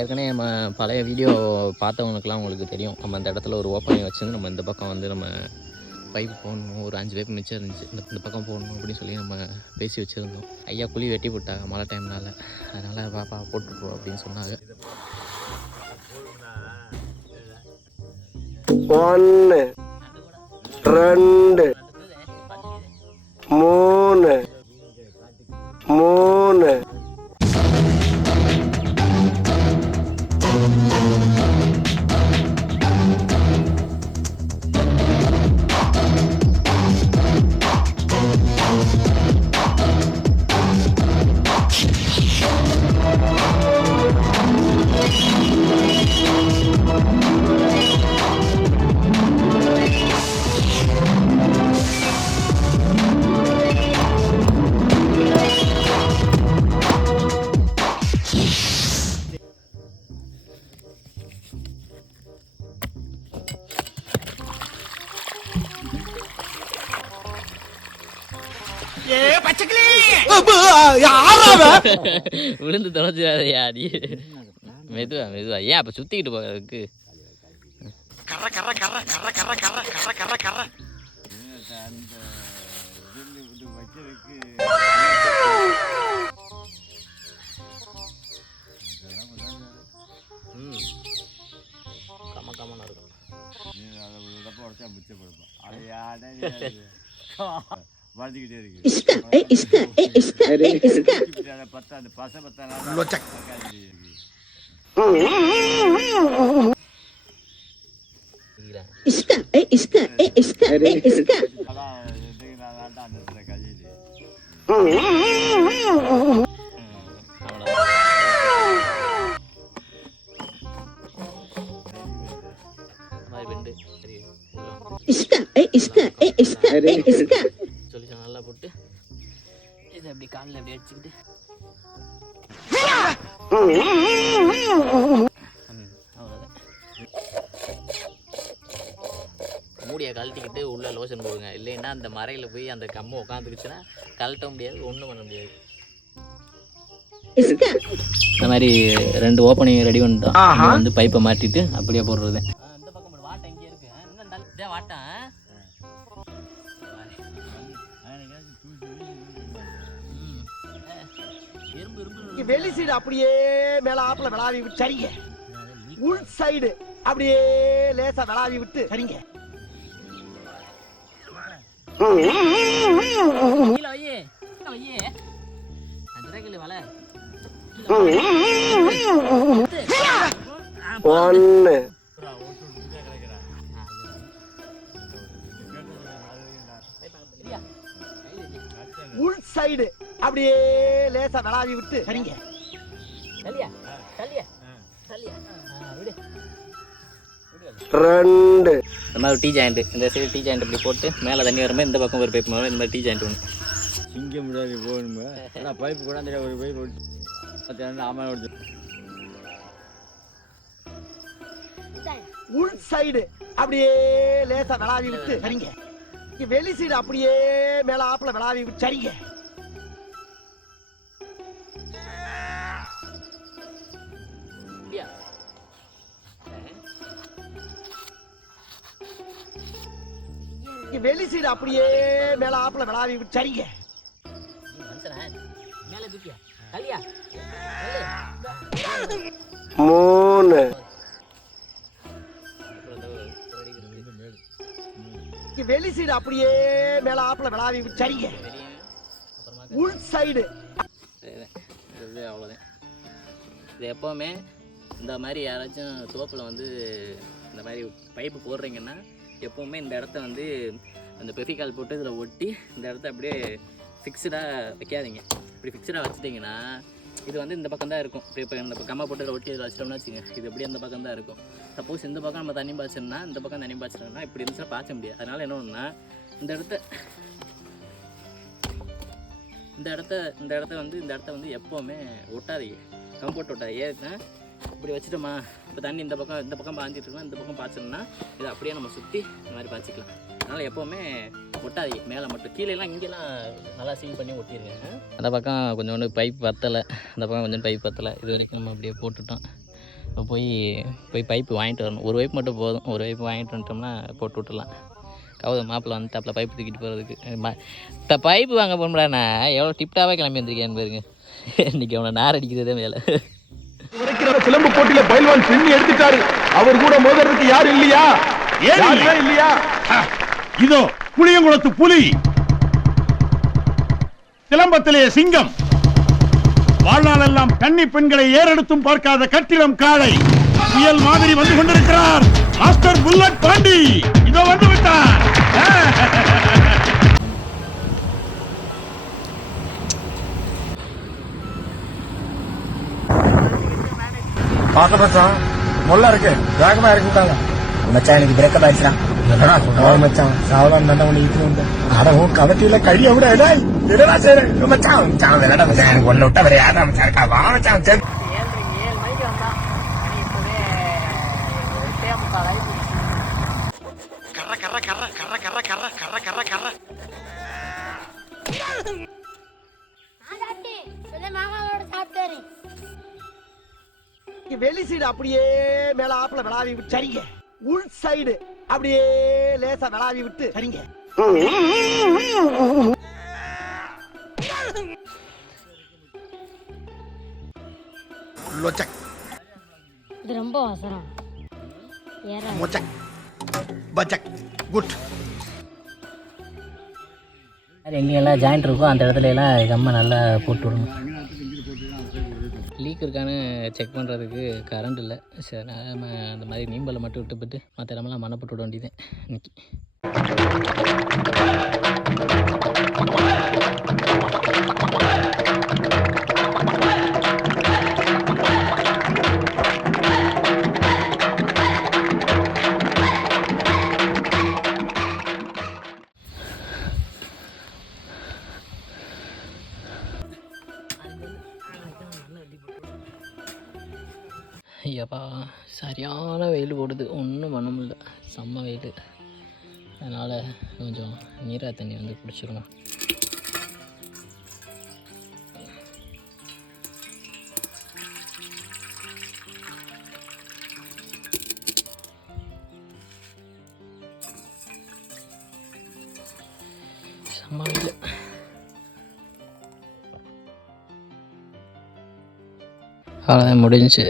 ஏற்கனவே நம்ம பழைய வீடியோ பார்த்தவங்களுக்குலாம் உங்களுக்கு தெரியும். நம்ம அந்த இடத்துல ஒரு ஓப்பனிங் வச்சுருந்து நம்ம இந்த பக்கம் வந்து நம்ம பைப் போடணும். ஒரு அஞ்சு பைப் மிச்சம் இருந்துச்சு. இந்த இந்த பக்கம் போடணும் அப்படின்னு சொல்லி நம்ம பேசி வச்சுருந்தோம். ஐயா குழி வெட்டி போட்டாங்க மழை டைம்னால அதனால் பாப்பா போட்டுருவோம் அப்படின்னு சொன்னாங்க. ஒன்று ரெண்டு விழுந்து தொலைச்சிடாதயா நீ? மெதுவா மெதுவா. ஏன் அப்ப சுத்திக்கிட்டு போகிறதுக்கு கர கர கர கர கர கர கர கர கர கம அதை உடப்ப வருதுகிட்டே இருக்கு பத்தாது பச பத்தாது ఇసుక ఏ ఇసుక ఏ ఇసుక ఏ ఇసుక ఇసుక ఏ ఇసుక ఏ ఇసుక ఏ ఇసుక இதை அப்படி காலில் அப்படி அடிச்சுக்கிட்டு. மூடியை கழட்டிக்கிட்டு உள்ளே லோஷன் போடுங்க. இல்லைன்னா அந்த மறையில் போய் அந்த கம்பம் உட்காந்துக்குச்சுன்னா கழட்ட முடியாது ஒன்றும் பண்ண முடியாது. இந்த மாதிரி ரெண்டு ஓப்பனிங் ரெடி பண்ணிட்டோம். வந்து பைப்பை மாட்டிட்டு அப்படியே போடுறது. இந்த பக்கம் வாட்டை இங்கே இருக்கு. இன்னும் வெளி சைடு அப்படியே மேல ஆப்புல விளாவி விட்டு சரிங்க. உள் சைடு அப்படியே லேசா விளாவி விட்டு சரிங்க. உள் சைடு அப்படியே லேசா விளாவி விட்டு சரிங்க. தள்ளியா? விடு. ரெண்டு. இந்த மாதிரி டீ ஜாயிண்ட் இந்த சைடு டீ ஜாயிண்ட் இப்படி போட்டு மேலே தண்ணி வரும்போது இந்த பக்கம் ஒரு பைப் வரும் இந்த மாதிரி டீ ஜாயிண்ட் ஒன்று சிங்க முடியாது போகணுமே ஆனால் பைப்பு கூட அந்த ஒரு பைப் ஆமாம் எடுத்து உள் சைடு அப்படியே லேசா விளாவி விட்டு சரிங்க. இங்க வெளி சைடு அப்படியே மேல ஆப்புல விளாவி விட்டு சரிங்க. வெளி சைடு அப்படியே மேல ஆப்புல விளாவி சரிங்க மூணு. வெளி சைடு அப்படியே மேல ஆப்புல விளாவி சரிங்க அப்புறமா உள் சைடு. இது அவ்வளோதான் இது எப்போவுமே இந்த மாதிரி யாராச்சும் தோப்பில் வந்து இந்த மாதிரி பைப்பு போடுறீங்கன்னா எப்போவுமே இந்த இடத்த வந்து அந்த பெஃபிகால் போட்டு இதில் ஒட்டி இந்த இடத்த அப்படியே ஃபிக்ஸ்டாக வைக்காதீங்க. இப்படி ஃபிக்ஸ்டாக வச்சுட்டிங்கன்னா இது வந்து இந்த பக்கம் தான் இருக்கும். இப்போ இப்போ இந்த கம்மா போட்டு இதில் ஒட்டி இதில் வச்சிட்டோம்னா வச்சுங்க இது எப்படி இந்த பக்கம் தான் இருக்கும். சப்போஸ் இந்த பக்கம் நம்ம தண்ணி பாய்ச்சோம்னா இந்த பக்கம் தண்ணி பாய்ச்சிட்டோம்னா இப்படி இருந்துச்சுன்னா பாய்ச்ச முடியாது. அதனால் என்ன ஒன்றுனா இந்த இடத்த இந்த இடத்த இந்த இடத்த வந்து இந்த இடத்த வந்து எப்போவுமே ஒட்டாதீங்க. கம்போர்ட் ஒட்டாது ஏன்னா இப்படி வச்சுட்டோமா இப்போ தண்ணி இந்த பக்கம் இந்த பக்கம் பாய்ஞ்சிட்டு இருக்கோம் இந்த பக்கம் பாய்ச்சோம்னா இதை அப்படியே நம்ம சுற்றி இந்த மாதிரி பாய்ச்சிக்கலாம். அதனால் எப்போவுமே ஒட்டாதீங்க மேலே மட்டும். கீழேலாம் இங்கெல்லாம் நல்லா சீல் பண்ணி ஒட்டிடுங்க அந்த பக்கம் கொஞ்சோண்டு பைப் பத்தலை. அந்த பக்கம் கொஞ்சம் பைப் பத்தலை. இது வரைக்கும் நம்ம அப்படியே போட்டுட்டோம். இப்போ போய் போய் பைப்பு வாங்கிட்டு வரணும். ஒரு பைப் மட்டும் போதும். ஒரு பைப் வாங்கிட்டு வந்துட்டோம்னா போட்டு விட்டுலாம் கவுத மாப்பிள்ள வந்து தப்பில் பைப்பு தூக்கிட்டு போகிறதுக்கு இந்த பைப்பு வாங்க போகணும்டாண்ணா எவ்வளோ டிப்டாவே கிளம்பி வந்திருக்கேன்னு பாருங்க. இன்றைக்கி அவனை நார் அடிக்கிறதே மேலே. உரைக்கிற சிலம்பு போட்டியில பயில்வான் பின்னி எடுத்துட்டாரு. அவர் கூட மோதுறதுக்கு யாரும் இல்லையா? இல்லையா? இதோ புளியங்குளத்து புலி. சிலம்பத்திலே சிங்கம். வாழ்நாளெல்லாம் கன்னி பெண்களை ஏறெடுத்தும் பார்க்காத கட்டிடம் காளை. புயல் மாதிரி வந்து கொண்டிருக்கிறார். Master bullet Pandi. இதோ வந்து விட்டார். பாக்க மச்சான் முள்ள இருக்கு. வேகமா இருக்குட்டாங்க மச்சான் எனக்கு பிரேக்கப் ஆயிடுச்சா மச்சான் சாவலாம் தான் உனக்கு இது உண்டு அட உன் கவட்டியில கழிய விட என்னடா செய்ற? மச்சான் மச்சான் எனக்கு ஒண்ணு விட்டா வேற யாரா மச்சான் இருக்கா? வா மச்சான் வெளி சைடு அப்படியே மேல ஆப்புல விளாவி விட்டு சரிங்க. உள் சைடு அப்படியே லேசா விளாவி விட்டு சரிங்க. இது ரொம்ப அவசரம். மொச்சக். பச்சக். குட். ஜாயிண்ட் இருக்கோ அந்த இடத்துல எல்லாம் கம்மை நல்லா போட்டு விடணும். லீக் இருக்கான்னு செக் பண்ணுறதுக்கு கரண்ட் இல்லை. சரி நம்ம அந்த மாதிரி நீம்பலை மட்டும் விட்டு போட்டு மற்ற இடமெல்லாம் மண்ணை போட்டு விட வேண்டியதேன் இன்னைக்கு. ஐயப்பா சரியான வெயில் போடுது. ஒன்றும் பண்ண முடியல. செம்ம வெயில். அதனால் கொஞ்சம் நீரா தண்ணி வந்து குடிச்சிடணும் செம்ம வெயில். அவ்வளோதான் முடிஞ்சுச்சு.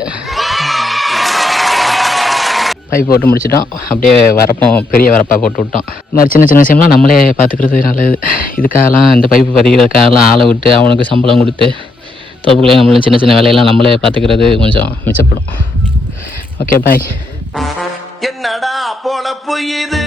பைப் போட்டு முடிச்சிட்டோம். அப்படியே வரப்போம் பெரிய வரப்பாக போட்டு விட்டோம். இது மாதிரி சின்ன சின்ன விஷயம்லாம் நம்மளே பார்த்துக்கிறது நல்லது. இதுக்காகலாம் இந்த பைப்பு பதிக்கிறதுக்காகலாம் ஆளை விட்டு அவனுக்கு சம்பளம் கொடுத்து தோப்புக்குள்ளே நம்மளும் சின்ன சின்ன வேலையெல்லாம் நம்மளே பார்த்துக்கிறது கொஞ்சம் மிச்சப்படும். ஓகே பாய் என்னடா பொழப்பு இது